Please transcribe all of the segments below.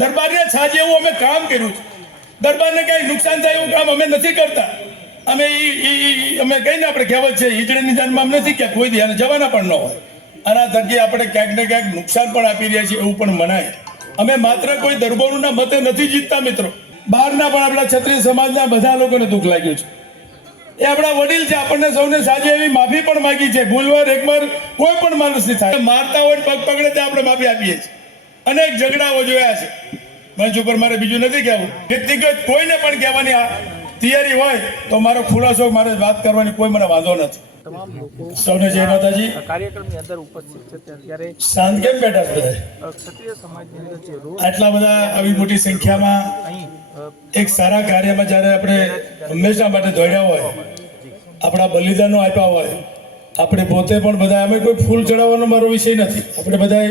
દરબારને સાજે એવું અમે કામ કર્યું છે. દરબારને કઈ નુકસાન થાય એવું કામ અમે નથી કરતા. અમે અમે કહીને આપણે કહેવત છે ઈજડીની જાનમાં અમે નથી ક્યાંક કોઈ દી જવાના પણ ન હોય. આના થકી આપણે ક્યાંક ને ક્યાંક નુકસાન પણ આપી રહ્યા છીએ એવું પણ મનાય. અમે માત્ર કોઈ દરબારોના મતે નથી જીતતા મિત્રો. બહારના પણ આપણા ક્ષત્રિય સમાજના બધા લોકોને દુઃખ લાગ્યું છે. એ આપણા વડીલ છે, આપણને સૌને સાજે એવી માફી પણ માંગી છે. ભૂલવાર એકવાર કોઈ પણ માણસની થાય મારતા હોય પગ પકડે ત્યાં આપણે માફી આપીએ છીએ. અનેક ઝઘડાઓ જોયા છે. મંચ ઉપર મારે બીજું નથી કહેવું. વ્યક્તિગત કોઈને પણ કહેવાની તૈયારી હોય તો મારો ખુલાસો મારે વાત કરવાની કોઈ મને વાંધો નથી. સૌને જય માતાજી. કાર્યક્રમની અંદર ઉપસ્થિત છે તે શાંત કેમ બેઠા બધા? ક્ષત્રિય સમાજની અંદર જે આટલા બધા આવી મોટી સંખ્યામાં એક સારા કાર્યમાં જ્યારે આપણે હંમેશા માટે દોડ્યા હોય આપણા બલિદાનો આપ્યા હોય આપણે પોતે પણ બધા અમે કોઈ ફૂલ ચડાવવાનો મારો વિષય નથી. આપણે બધા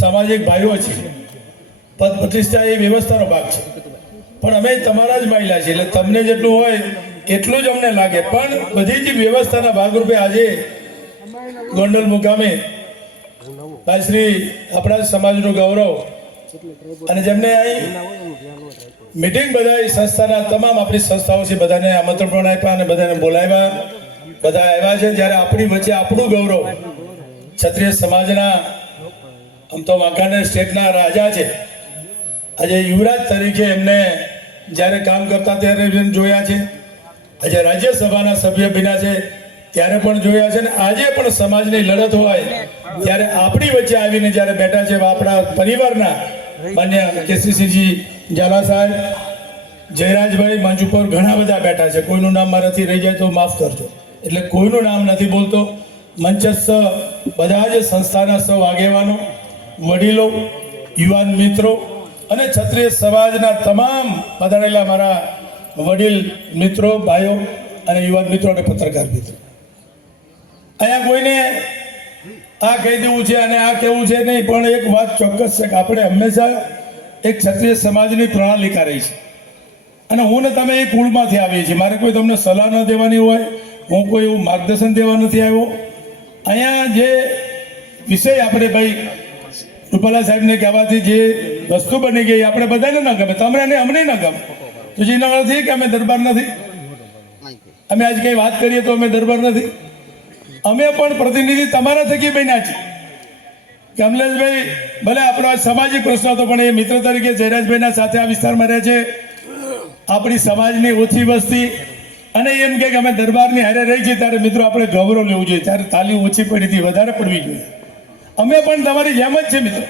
સામાજિક ભાઈઓ છીએ પદ પ્રતિષ્ઠા એ વ્યવસ્થાનો ભાગ છે. પણ અમે તમારા જ મહિલા છીએ. એટલે તમને જેટલું હોય, એટલું જ અમને લાગે. પણ બધી જ વ્યવસ્થાના ભાગરૂપે આજે ગોંડલ મુકામે ભાઈ શ્રી આપણા સમાજનું ગૌરવ અને જેમને અહીં મીટિંગ બધા સંસ્થાના તમામ આપણી સંસ્થાઓ છે, બધાને આમંત્રણ પણ આપ્યા અને બધાને બોલાવ્યા. બધા આવ્યા છે. જ્યારે આપણી વચ્ચે આપણું ગૌરવ ક્ષત્રિય સમાજના આમ તો વાંકાનેર સ્ટેટના રાજા છે. આજે યુવરાજ તરીકે એમને જ્યારે કામ કરતા ત્યારે જોયા છે. આજે રાજ્યસભાના સભ્ય બન્યા છે. ત્યારે પણ જોયા છે ને આજે પણ સમાજની લડત હોય ત્યારે આપણી વચ્ચે આવીને જ્યારે બેઠા છે આપણા પરિવારના માન્ય કેસીસીજી ઝાલા સાહેબ, જયરાજભાઈ મંચ ઉપર ઘણા બધા બેઠા છે. કોઈનું નામ મારાથી રહી જાય તો માફ કરજો. એટલે કોઈનું નામ નથી બોલતો. મંચસ્થ બધા જ સંસ્થાના સૌ આગેવાનો વડીલો, યુવાન મિત્રો અને ક્ષત્રિય સમાજના તમામ પધારેલા મારા વડીલ મિત્રો, ભાઈઓ અને યુવાન મિત્રો અને પત્રકાર મિત્રો. અહીંયા કોઈને આ કહી દેવું છે અને આ કહેવું છે નહીં, પણ એક વાત ચોક્કસ છે કે આપણે હંમેશા એક ક્ષત્રિય સમાજની પ્રણાલિકા રહી છે. અને હું ને તમે એ કુળમાંથી આવીએ છીએ. મારે કોઈ તમને સલાહ ન દેવાની હોય, હું કોઈ એવું માર્ગદર્શન દેવા નથી આવ્યો. અહીંયા જે વિષય આપણે ભાઈ રૂપાલા સાહેબને કહેવાથી જે વસ્તુ બની ગઈ આપણે બધાને ન ગમે. તમને ને અમને ન ગમે. તો જે નથી કે અમે દરબાર નથી? અમે આજ કઈ વાત કરીએ તો અમે દરબાર નથી? અમે પણ પ્રતિનિધિ તમારા થકી બન્યા છીએ. કમલેશભાઈ ભલે આપણો સામાજિક પ્રશ્ન હતો, પણ એ મિત્ર તરીકે જયરાજભાઈના સાથે આ વિસ્તારમાં રહે છે. આપણી સમાજની ઓછી વસ્તી. અને એમ કે અમે દરબારની હારે રહી છીએ, ત્યારે મિત્રો આપણે ગૌરવ લેવું જોઈએ. ત્યારે તાલીમ ઓછી પડી હતી, વધારે પડવી જોઈએ. અમે પણ તમારી જેમ જ છે મિત્રો.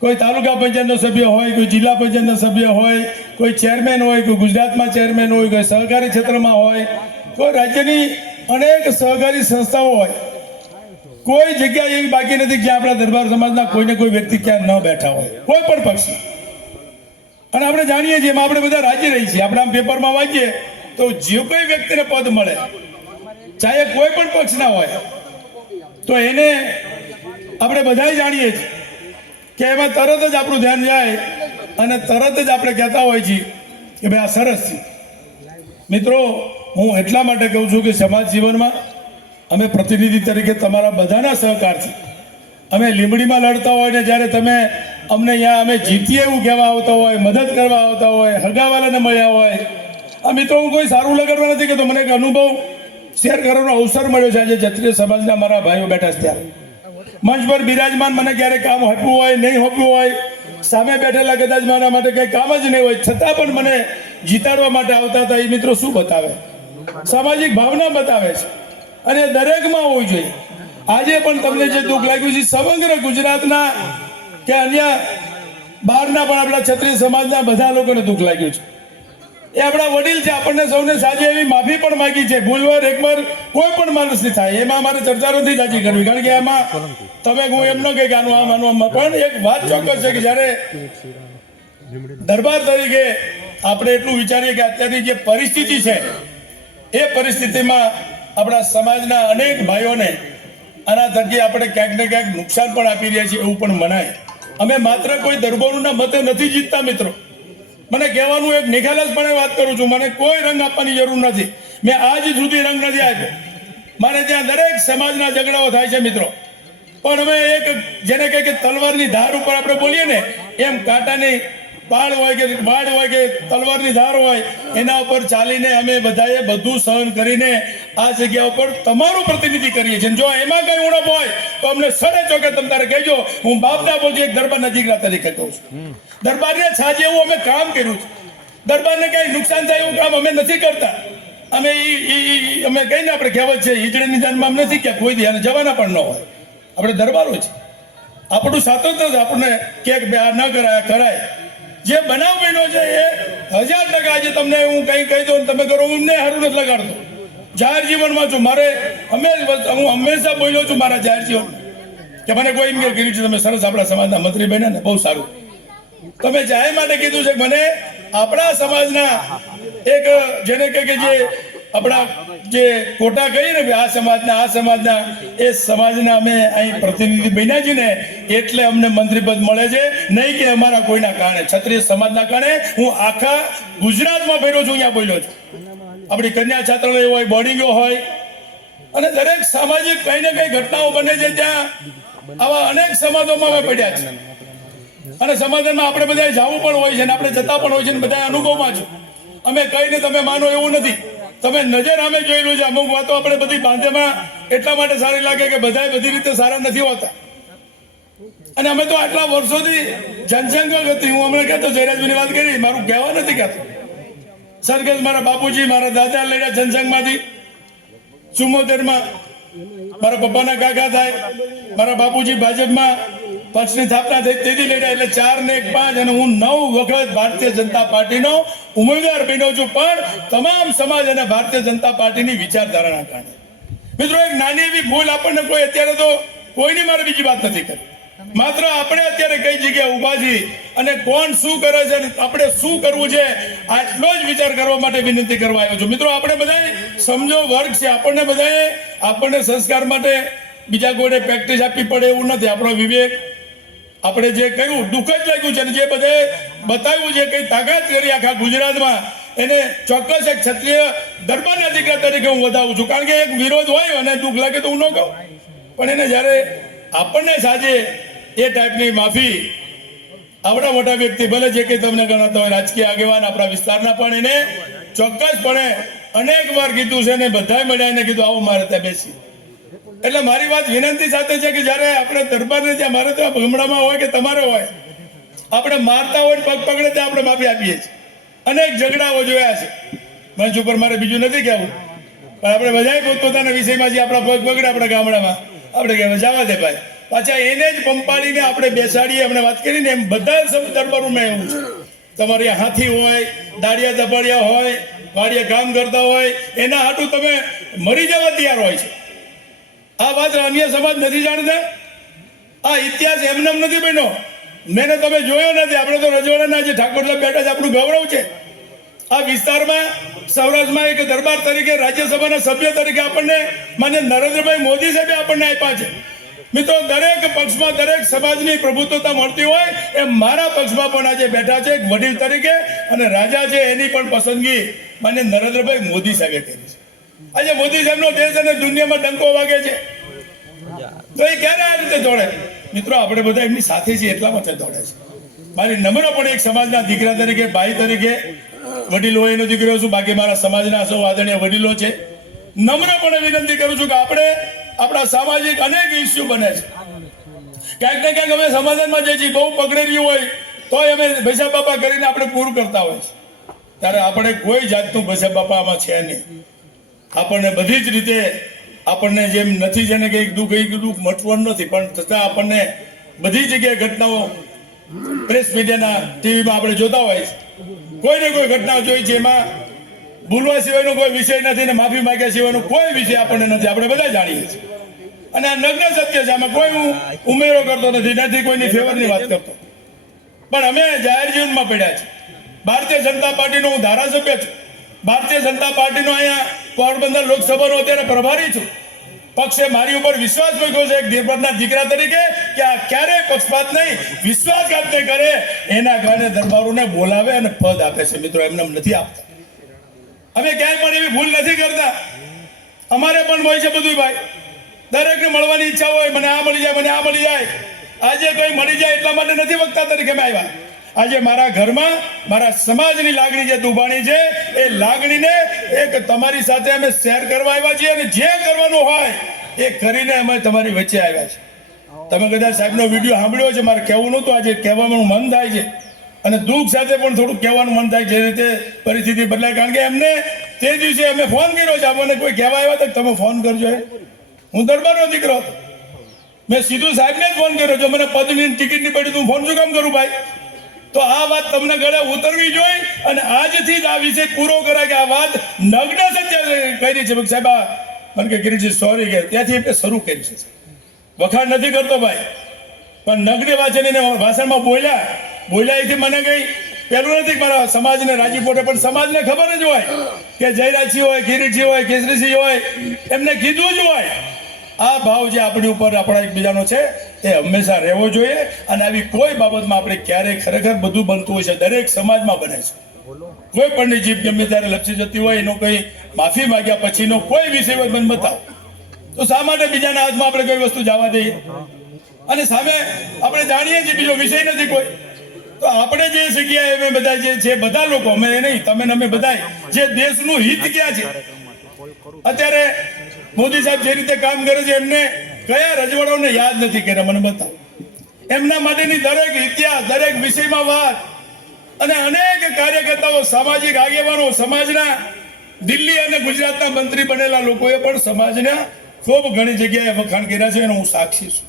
કોઈ તાલુકા પંચાયતનો સભ્ય હોય, કોઈ જિલ્લા પંચાયતનો સભ્ય હોય, કોઈ ચેરમેન હોય, કોઈ ગુજરાતમાં ચેરમેન હોય, કોઈ સહકારી ક્ષેત્રમાં હોય, કોઈ રાજ્યની અનેક સહકારી સંસ્થાઓ હોય. કોઈ જગ્યા એવી બાકી નથી કે આપણા દરબાર સમાજના કોઈને કોઈ વ્યક્તિ ક્યાં ન બેઠા હોય. કોઈ પણ પક્ષ. અને આપણે જાણીએ છીએ, એમાં આપણે બધા રાજી રહી છીએ. આપણે પેપરમાં વાંચીએ તો જે કોઈ વ્યક્તિને પદ મળે, ચાહે કોઈ પણ પક્ષના હોય, તો એને આપણે બધા જાણીએ છીએ કે એમાં તરત જ આપણું ધ્યાન જાય અને તરત જ આપણે કહેતા હોય છીએ કે ભાઈ આ સરસ છે. મિત્રો, હું એટલા માટે કહું છું કે સમાજ જીવનમાં અમે પ્રતિનિધિ તરીકે તમારા બધાના સહકારથી અમે લીંબડીમાં લડતા હોય ને જ્યારે તમે અમને અહીંયા અમે જીતીએ એવું કહેવા આવતા હોય, મદદ કરવા આવતા હોય, હગાવાલાને મળ્યા હોય. આ મિત્રો, હું કોઈ સારું લગાડવા નથી કહેતો. મને એક અનુભવ શેર કરવાનો અવસર મળ્યો છે. આજે ક્ષત્રિય સમાજના મારા ભાઈઓ બેઠા છે ત્યારે મંચ પર બિરાજમાન મને ક્યારે કામ હોપ્યું હોય, નહીં હોપ્યું હોય, સામે બેઠેલા કદાચ મારા માટે કંઈ કામ જ નહીં હોય, છતાં પણ મને જીતાડવા માટે આવતા હતા એ મિત્રો શું બતાવે? સામાજિક ભાવના બતાવે છે. અને દરેકમાં હોવું જોઈએ. આજે પણ તમને જે દુઃખ લાગ્યું છે, સમગ્ર ગુજરાતના કે અન્ય બહારના પણ આપણા ક્ષત્રિય સમાજના બધા લોકોને દુઃખ લાગ્યું છે. એ આપણા વડીલ છે, આપણને સૌને સાજી એવી માફી પણ માંગી છે. ભૂલવાર એકવાર કોઈ પણ માણસની થાય. એમાં મારે ચર્ચા નથી સાચી કરવી. કારણ કે એમાં તમે, હું એમ ન કહી કે આનું આમ, આનું પણ એક વાત ચોક્કસ છે કે જ્યારે દરબાર તરીકે આપણે એટલું વિચારીએ કે અત્યારની જે પરિસ્થિતિ છે, એ પરિસ્થિતિમાં આપણા સમાજના અનેક ભાઈઓને આના થકી આપણે ક્યાંક ને ક્યાંક નુકસાન પણ આપી રહ્યા છીએ એવું પણ મનાય. અમે માત્ર કોઈ દરબારોના મતે નથી જીતતા, મિત્રો. મને કહેવાનું એક નિખાલસપણે વાત કરું છું. મને કોઈ રંગ આપવાની જરૂર નથી. મેં આજ સુધી રંગ નથી આપ્યો. મારે ત્યાં દરેક સમાજના ઝઘડાઓ થાય છે મિત્રો. પણ અમે એક જેને કહે કે તલવારની ધાર ઉપર આપણે બોલીએ ને, એમ કાંટાની પાળ હોય કે બાળ હોય કે તલવારની ધાર હોય એના ઉપર ચાલીને અમે બધાએ બધું સહન કરીને આ જગ્યા ઉપર તમારું પ્રતિનિધિ કરીએ છીએ. જો એમાં કઈ ઉણપ હોય તો અમને સડે ચોકે તમ તારે કહેજો હું બાપના બોલજી એક દરબાર નજીકના તરીકે કહું છું. દરબારને છાજે એવું અમે કામ કર્યું છે. દરબારને કઈ નુકસાન થાય એવું કામ અમે નથી કરતા. અમે ઈ ઈ- અમે કહીને આપણે કહેવત છે હિજડીની જાનમાં નથી કે કોઈ દી અને જવાના પણ ન હોય. આપણે દરબારો છે આપણું સ્વાતંત્ર આપણને ક્યાંક બે આ ન કરાય કરાય. જે બનાવ બન્યો છે એ હજાર ટકા આજે તમને હું કંઈ કહી દઉં તમે કરો, હું ને હારું નથી લગાડતો. જાહેર જીવનમાં છું. મારે હંમેશા હું હંમેશા બોલ્યો છું મારા જાહેર જીવન. કે મને કોઈ એમ કે કર્યું છે, તમે સરસ આપણા સમાજના મંત્રી બન્યા ને, બહુ સારું. તમે જાહેર માટે કીધું છે મને આપણા સમાજના એક જેને કે જે આપણા જે કોટા કહીએ ને આ સમાજના આ સમાજના, એ સમાજના અમે અહીં પ્રતિનિધિ બન્યા છીએ ને, એટલે અમને મંત્રીપદ મળે છે. નહીં કે અમારા કોઈના કારણે, ક્ષત્રિય સમાજના કારણે. હું આખા ગુજરાતમાં ફેરો છું, અહીંયા બોલ્યો છું. આપણી કન્યા છાત્રાલય હોય, બોર્ડિંગો હોય, અને દરેક સામાજિક કઈ ને કઈ ઘટનાઓ બને છે ત્યાં. આવા અનેક સમાજોમાં અમે પડ્યા છે અને સમાધાનમાં આપણે બધા જવું પણ હોય છે ને, આપણે જતા પણ હોય છે ને બધા અનુભવમાં છું. અમે કહીને તમે માનો એવું નથી. તમે નજર અમે જોયેલું છે. અમુક વાતો આપણે બધી બાંધેમાં એટલા માટે સારી લાગે કે બધા બધી રીતે સારા નથી હોતા. અને અમે તો આટલા વર્ષોથી જનસંઘ હતી હું હમણાં કહેતો જયરાજભાઈની વાત કરી. મારું કહેવા નથી કહેતો સરગસ મારા બાપુજી, મારા દાદા લડ્યા જનસંઘમાંથી. ચુમ્મોતેરમાં મારા પપ્પાના કાકા થાય. મારા બાપુજી ભાજપમાં પક્ષની સ્થાપના થઈ તેથી લડ્યા. એટલે ચાર ને એક પાંચ અને હું નવ વખત ભારતીય જનતા પાર્ટીનો ઉમેદવાર બન્યો છું, પણ તમામ સમાજ અને ભારતીય જનતા પાર્ટીની વિચારધારાના કારણે. મિત્રો, એક નાની એવી ભૂલ આપણને કોઈ અત્યારે તો કોઈની મારે બીજી વાત નથી કરી. માત્ર આપણે અત્યારે કઈ જગ્યાએ ઊભા છીએ અને કોણ શું કરે છે અને આપણે શું કરવું છે, આટલો જ વિચાર કરવા માટે વિનંતી કરવા આવ્યો છું. મિત્રો, આપણે બધાએ સમજો, વર્ગ છે આપણને બધાએ. આપણને સંસ્કાર માટે બીજા કોઈને પ્રેક્ટિસ આપવી પડે એવું નથી. આપણો વિવેક, આપણે જે કહ્યું દુઃખ જ લાગ્યું છે અને જે બધે બતાવ્યું છે કે તાકાત કરી આખા ગુજરાતમાં. એને ચોક્કસ એક ક્ષત્રિય દરબારના દીકરા તરીકે હું વધાવું છું. કારણ કે એક વિરોધ હોય અને દુઃખ લાગે તો હું ન કહું. પણ એને જ્યારે આપણને સાજે એ ટાઈપની માફી આવડા મોટા વ્યક્તિ ભલે જે કંઈ તમને ગણાતા હોય, રાજકીય આગેવાન આપણા વિસ્તારના પણ એને ચોક્કસપણે અનેક વાર કીધું છે ને બધાએ મળ્યા કીધું, આવો મારે ત્યાં બેસી. એટલે મારી વાત વિનંતી સાથે છે કે જ્યારે આપણે દરબારને ત્યાં મારે ત્યાં ભમડામાં હોય કે તમારે હોય આપણે મારતા હોય પગ પકડે ત્યાં આપણે માફી આપીએ છીએ. અનેક ઝઘડાઓ જોયા છે. મંચ ઉપર મારે બીજું નથી કહેવું. પણ આપણે બધાએ પોતપોતાના વિષયમાં જે આપણા પગ પકડે આપણા ગામડામાં. આપણે કહેવાય, જવા દે ભાઈ. પાછા એને જ પંપાળીને આપણે બેસાડીએ આપણે વાત કરીને એમ બધા સબ દરબારોમાં એવું છે. તમારી હાથી હોય, દાડિયા દબાડિયા હોય, વાડિયા કામ કરતા હોય, એના હાટું તમે મરી જવા તૈયાર હોય છે. આ વાત અન્ય સમાજ નથી જાણતા? આ ઇતિહાસ એમને નથી બન્યો. મેં તમે જોયો નથી. આપણે તો રજવાડાના જે ઠાકોર સાહેબ બેઠા છે, આપણું ગૌરવ છે. આ વિસ્તારમાં સૌરાષ્ટ્રમાં એક દરબાર તરીકે, રાજ્યસભાના સભ્ય તરીકે આપણને માન્ય નરેન્દ્રભાઈ મોદી સાહેબે આપણને આપ્યા છે. મિત્રો, દરેક પક્ષમાં દરેક સમાજની પ્રભુત્વતા મળતી હોય એ મારા પક્ષમાં પણ આજે બેઠા છે, એક વડીલ તરીકે અને રાજા છે એની પણ પસંદગી માન્ય નરેન્દ્રભાઈ મોદી સાહેબે કરી છે. આજે મોદી સાહેબનો દેશ અને દુનિયામાં ડંકો વાગે છે. તો એ ક્યારે આ રીતે દોડે મિત્રો, આપણે બધા એમની સાથે છીએ, એટલા માટે દોડે છે. મારી નમ્ર પણ એક સમાજના દીકરા તરીકે, ભાઈ તરીકે, વડીલો એનો દીકરો છું, બાકી મારા સમાજના સૌ આદરણીય વડીલો છે. નમ્રપણે વિનંતી કરું છું કે આપણે આપણા સામાજિક અનેક ઇસ્યુ બને છે. ક્યાંક ને ક્યાંક અમે સમાધાનમાં જે છીએ, બહુ પકડેલી હોય, તોય અમે ભૈસા બાપા કરીને આપણે પૂરું કરતા હોય છે. ત્યારે આપણે કોઈ જાતનું ભૈસા બાપામાં છે નહીં. આપણને બધી જ રીતે આપણને જેમ નથી જેને કંઈક દુઃખ એ દુઃખ મટવાનું નથી, પણ છતાં આપણને બધી જગ્યાએ ઘટનાઓ પ્રેસ મીડિયાના ટીવીમાં આપણે જોતા હોય કોઈ ને કોઈ ઘટનાઓ જોઈ છે એમાં ભૂલવા સિવાયનો કોઈ વિષય નથી ને માફી માંગ્યા સિવાયનો કોઈ વિષય આપણને નથી. આપણે બધા જાણીએ છીએ. અને આ નગ્ન સત્ય છે, આમાં કોઈ હું ઉમેરો કરતો નથી નથી કોઈની ફેવરની વાત કરતો. પણ અમે જાહેર જીવનમાં પડ્યા છે ભારતીય જનતા પાર્ટીનો હું ધારાસભ્ય છું. ભારતીય જનતા પાર્ટીનો અહીંયા પોરબંદર લોકસભાનો અત્યારે પ્રભારી છું. પક્ષે મારી ઉપર વિશ્વાસ મૂક્યો છે એક દેવપરના દીકરા તરીકે કે આ ક્યારેય પક્ષપાત નહીં વિશ્વાસઘાત નહીં કરે એના કારણે દરબારોને બોલાવે અને પદ આપે છે. મિત્રો, એમને નથી આપતા. અમે ક્યાંય પણ એવી ભૂલ નથી કરતા. અમારે પણ હોય છે બધું ભાઈ. દરેકને મળવાની ઈચ્છા હોય, મને આ મળી જાય, મને આ મળી જાય. આજે કંઈ મળી જાય એટલા માટે નથી વક્તા તરીકે મેં આવ્યા. આજે મારા ઘરમાં મારા સમાજની લાગણી જે દુબાણી છે, એ લાગણીને એક તમારી સાથે અમે શેર કરવા આવ્યા છીએ અને જે કરવાનું હોય એ કરીને અમે તમારી વચ્ચે આવ્યા છે તમે કદાચ સાહેબનો વીડિયો સાંભળ્યો છે મારે કહેવું નહોતું, આજે કહેવાનું મન થાય છે. અને દુઃખ સાથે પણ થોડું કહેવાનું મન થાય જે રીતે પરિસ્થિતિ બદલાય, કારણ કે એમને તે દિવસે અમે ફોન કર્યો છે, આપણને કોઈ કહેવા આવ્યા હતા તમે ફોન કરજો હું. દરબારનો દીકરો હતો. મેં સીધું સાહેબને જ ફોન કર્યો, જો મને પદની ટિકિટ નહીં પડી તો ફોન શું કામ કરું ભાઈ? તો આ વાત તમને ગળે ઉતરવી જોઈએ અને આજથી જ આ વિષય પૂરો કરે કે આ વાત નગ્ન સત્ય કરી છે. સાહેબ, આ મને કે કિરીટજી સોરી કે ત્યાંથી એમને શરૂ કરી છે. વખાણ નથી કરતો ભાઈ. પણ નગ્ન વાંચન ભાષણમાં બોલ્યા. બોલ્યા એથી મને કઈ પેલું નથી મારા સમાજને રાજી પોટે પણ સમાજને ખબર જ હોય કે જયરાજસિંહ હોય કિરીટજી હોય, કેસરીસિંહ હોય, એમને કીધું જ હોય. આ ભાવ જે આપણી ઉપર આપણા એકબીજાનો છે એ હંમેશા રહેવો જોઈએ અને આવી કોઈ બાબતમાં આપણે ક્યારેય ખરેખર બધું બનતું હોય છે. દરેક સમાજમાં બને છે. કોઈ પણ જીભ ગમે ત્યારે લપસી જતી હોય એનો કોઈ માફી માંગ્યા પછીનો કોઈ વિષય હોય મને બતાવો. તો શા માટે બીજાના હાથમાં આપણે કોઈ વસ્તુ જવા દઈએ? અને સામે આપણે જાણીએ છીએ બીજો વિષય નથી કોઈ. તો આપણે જે જગ્યાએ અમે બધા જે છે બધા લોકો અમે નહીં તમે અમે બધા જે દેશનું હિત ક્યાં છે? અત્યારે મોદી સાહેબ જે રીતે કામ કરે છે, એમને કયા રજવાડાઓને યાદ નથી કર્યા, મને બતાવો. એમના માટેની દરેક ઇતિહાસ, દરેક વિષયમાં વાત. અને અનેક કાર્યકર્તાઓ, સામાજિક આગેવાનો, સમાજના દિલ્હી અને ગુજરાતના મંત્રી બનેલા લોકોએ પણ સમાજના ખૂબ ઘણી જગ્યાએ વખાણ કર્યા છે, એનો હું સાક્ષી છું.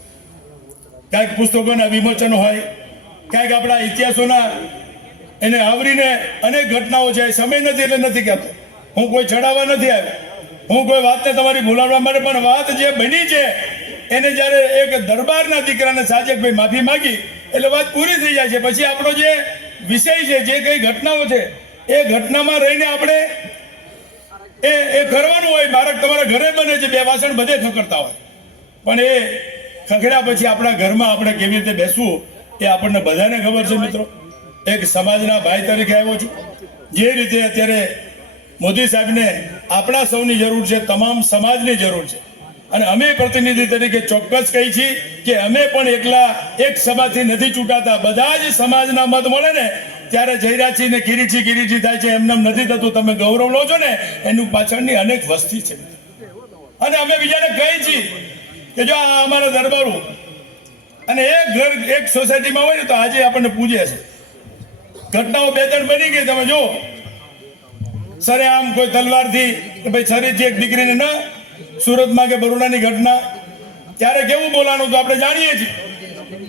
ક્યાંક પુસ્તકોના વિમોચન હોય, ક્યાંક આપણા ઇતિહાસોના એને આવરીને અનેક ઘટનાઓ છે, સમય નથી એટલે નથી કહેતો. હું કોઈ ચડાવવા નથી આવ્યો. હું કોઈ વાતને તમારી ભૂલાવવા માટે પણ વાત જે બની છે, એને જ્યારે એક દરબારના દીકરાને સાજકભાઈ માફી માંગી, એટલે વાત પૂરી થઈ જાય છે. પછી આપણો જે વિષય છે, જે કઈ ઘટનાઓ છે, એ ઘટનામાં રહીને આપણે એ એ કરવાનું હોય બાળક તમારા ઘરે બને છે, બે વાસણ બધે ખકડતા હોય. પણ એ ખખડ્યા પછી આપણા ઘરમાં આપણે કેવી રીતે બેસવું, એ આપણને બધાને ખબર છે, મિત્રો. એક સમાજના ભાઈ તરીકે આવ્યો છું. જે રીતે અત્યારે મોદી સાહેબને આપણા સૌની જરૂર છે, તમામ સમાજની જરૂર છે. અને અમે પ્રતિનિધિ તરીકે ચોક્કસ કહી છીએ કે અમે પણ એકલા એક સભાથી નથી ચૂંટાતા. બધા જ સમાજના મત મળે ને, ત્યારે જયરાજસિંહ ને કિરીટસિંહ કિરીટસિંહ થાય છે એમને નથી થતું. તમે ગૌરવ લો છો ને, એનું પાછળની અનેક વસ્તી છે. અને અમે બીજાને કહી છીએ કે જો આ અમારા દરબારો અને એક ઘર, એક સોસાયટીમાં હોય ને, તો આજે આપણને પૂજે છે. ઘટનાઓ બે ત્રણ બની ગઈ. તમે જુઓ સરે આમ કોઈ તલવારથી કે ભાઈ શરીરથી એક દીકરીને ન સુરતમાં કે બરોડાની ઘટના, ત્યારે કેવું બોલાનું તો આપણે જાણીએ છીએ.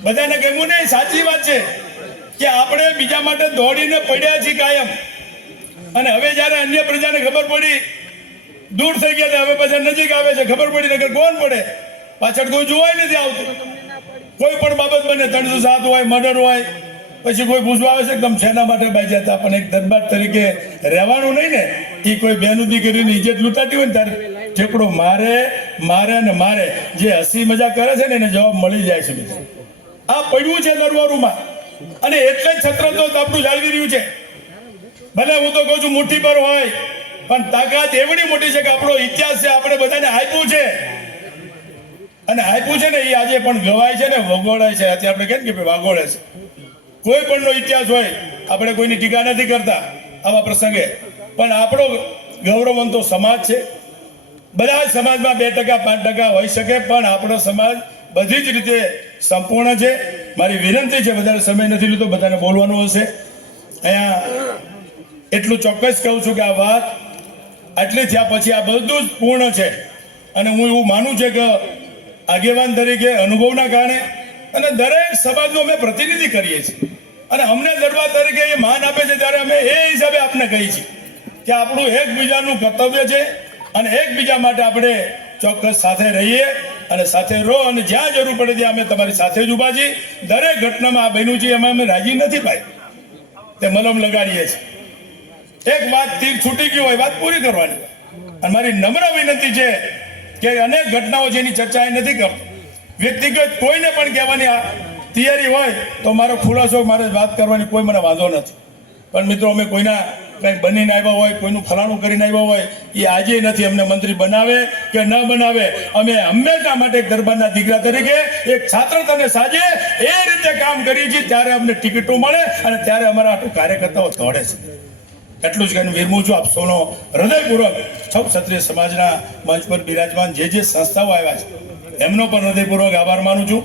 બધાને કહેવું નહીં, સાચી વાત છે કે આપણે બીજા માટે દોડીને પડ્યા છીએ કાયમ. અને હવે જ્યારે અન્ય પ્રજાને ખબર પડી, દૂર થઈ ગયા હવે પાછા નજીક આવે છે. ખબર પડી નગર કોણ પડે? પાછળ કોઈ જોવાય નથી આવતું. કોઈ પણ બાબત બને, ત્રણસો સાત હોય, મર્ડર હોય પછી કોઈ પૂછવા આવે છે ગમ શેના માટે બાજ્યા હતા પણ એક દરબાર તરીકે રહેવાનું નહીં ને. એ કોઈ બેનું દીકરીની ઇજ્જત લૂંટાતી હોય ને ત્યારે ઠેકડો મારે મારે ને મારે. જે હસી મજા કરે છે ને એને જવાબ મળી જાય છે મિત્રો. આ પડ્યું છે દરબારોમાં અને એટલે જ છત્ર તો આપણું જાળવી રહ્યું છે. ભલે હું તો કહું છું મુઠ્ઠી પર હોય, પણ તાકાત એવડી મોટી છે કે આપણો ઇતિહાસ છે, આપણે બધાને આપ્યું છે. અને આપ્યું છે ને એ આજે પણ ગવાય છે ને, વગોળાય છે. અત્યારે આપણે કહીએ ને કે વાગોળે છે. કોઈ પણનો ઇતિહાસ હોય, આપણે કોઈની ટીકા નથી કરતા આવા પ્રસંગે. પણ આપણો ગૌરવવંતો સમાજ છે. બધા સમાજમાં બે ટકા, પાંચ ટકા હોઈ શકે, પણ આપણો સમાજ બધી જ રીતે સંપૂર્ણ છે. મારી વિનંતી છે, વધારે સમય નથી લીધો બધાને બોલવાનું હશે. અહીંયા એટલું ચોક્કસ કહું છું કે આ વાત આટલી થયા પછી આ બધું જ પૂર્ણ છે. અને હું એવું માનું છે કે આગેવાન તરીકે અનુભવના કારણે અને દરેક સમાજનું અમે પ્રતિનિધિ કરીએ છીએ. અને અમને દરબાર તરીકે એ માન આપે છે ત્યારે અમે એ હિસાબે આપને કહીએ છીએ કે આપણું એકબીજાનું કર્તવ્ય છે અને એકબીજા માટે આપણે ચોક્કસ સાથે રહીએ અને સાથે રહો અને જ્યાં જરૂર પડે ત્યાં અમે તમારી સાથે જ ઊભા છીએ. દરેક ઘટનામાં આ બન્યું છે, એમાં અમે રાજી નથી ભાઈ. તે મલમ લગાડીએ છીએ. એક વાત તીર છૂટી ગયું હોય વાત પૂરી કરવાની. અને મારી નમ્ર વિનંતી છે કે અનેક ઘટનાઓ જેની ચર્ચા એ નથી કરતો. વ્યક્તિગત કોઈને પણ કહેવાની આ તૈયારી હોય તો મારો ખુલાસો મારે વાત કરવાની કોઈ મને વાંધો નથી. પણ મિત્રો, અમે કોઈના કંઈ બનીને આવ્યા હોય, કોઈનું ફલાણું કરીને આવ્યા હોય, એ આજે નથી અમને મંત્રી બનાવે કે ન બનાવે. અમે હંમેશા માટે દરબારના દીકરા તરીકે એક છાત્રતાને સાજે એ રીતે કામ કરીએ છીએ ત્યારે અમને ટિકિટો મળે અને ત્યારે અમારા આટલું કાર્યકર્તાઓ દોડે છે. એટલું જ કહીને વિરમું છું, આપ સૌનો હૃદયપૂર્વક સૌ ક્ષત્રિય સમાજના મંચ પર બિરાજમાન જે જે સંસ્થાઓ આવ્યા છે, એમનો પણ હૃદયપૂર્વક આભાર માનું છું.